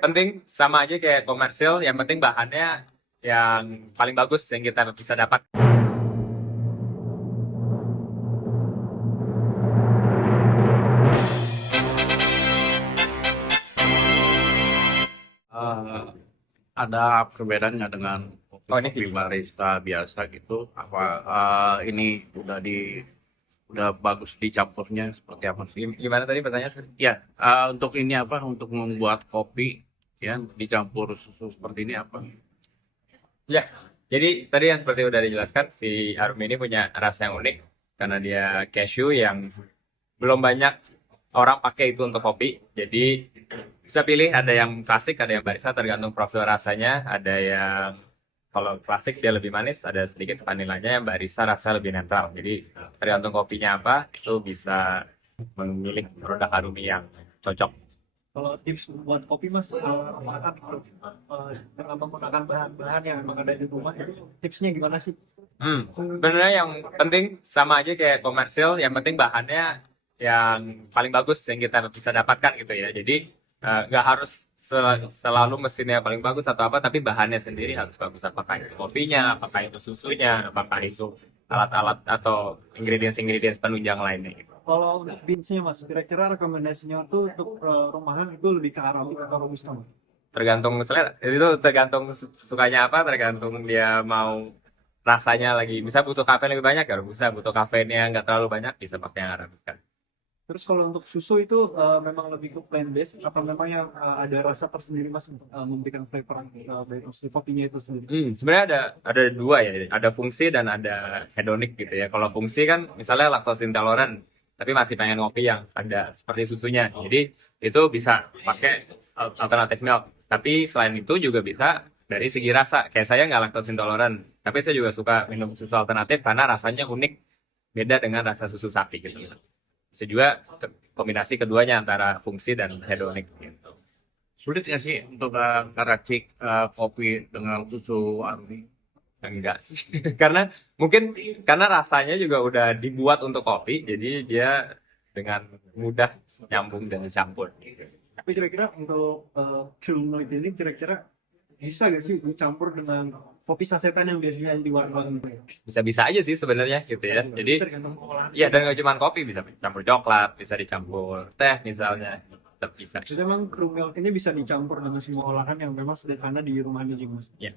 penting sama aja kayak komersil, yang penting bahannya yang paling bagus yang kita bisa dapat. Eh, ada perbedaannya dengan Oh ini kopi barista biasa gitu? Apa ini udah bagus dicampurnya seperti apa sih? gimana tadi pertanyaan? Ya, untuk ini apa? Untuk membuat kopi ya dicampur susu seperti ini apa? Ya, jadi tadi yang seperti udah dijelaskan, si Arum ini punya rasa yang unik karena dia cashew yang belum banyak orang pakai itu untuk kopi. Jadi bisa pilih, ada yang klasik, ada yang barista, tergantung profil rasanya. Ada yang kalau klasik dia lebih manis, ada sedikit vanilanya. Yang barista rasa lebih netral. Jadi tergantung kopinya apa, itu bisa memilih produk Arumi yang cocok. Kalau tips buat kopi mas, makan dengan menggunakan bahan-bahan yang memang ada di rumah itu tipsnya gimana sih? Sebenarnya yang penting sama aja kayak komersil, yang penting bahannya yang paling bagus yang kita bisa dapatkan gitu ya. Jadi nggak harus selalu mesinnya paling bagus atau apa, tapi bahannya sendiri harus bagus. Apakah itu kopinya, apakah itu susunya, apakah itu alat-alat atau ingredients-ingredients penunjang lainnya gitu. Kalau untuk beansnya mas, kira-kira rekomendasinya tuh untuk rumahan itu lebih ke Arabica atau Robusta mas? Tergantung selera, itu tergantung sukanya apa, tergantung dia mau rasanya lagi. Bisa butuh kafein lebih banyak ya, bisa butuh kafeinnya nggak terlalu banyak, bisa pakai yang Arabica. Terus kalau untuk susu itu memang lebih ke plant based atau memang yang ada rasa tersendiri mas untuk memberikan flavor dari si kopinya itu sendiri? Sebenarnya ada dua ya, ada fungsi dan ada hedonik gitu ya. Kalau fungsi kan misalnya lactose intolerant, tapi masih pengen ngopi yang ada seperti susunya. Jadi itu bisa pakai alternatif milk. Tapi selain itu juga bisa dari segi rasa. Kayak saya nggak lactose intolerant, tapi saya juga suka minum susu alternatif karena rasanya unik, beda dengan rasa susu sapi gitu. Bisa juga kombinasi keduanya antara fungsi dan hedonik gitu. Sulit nggak sih untuk ngeracik kopi dengan susu Arumi? Enggak sih. Karena mungkin karena rasanya juga udah dibuat untuk kopi, jadi dia dengan mudah nyambung dan campur. Tapi kira-kira untuk crew milk ini kira-kira bisa gak sih dicampur dengan kopi sasetan yang biasanya di warung Bisa-bisa aja sih sebenarnya gitu ya. Jadi tergantung pengolahan. ya, dan nggak cuma kopi, bisa dicampur coklat, bisa dicampur teh misalnya, tetap bisa. Jadi memang crew milk ini bisa dicampur dengan semua olahan yang memang sederhana di rumah ini mas. Ya.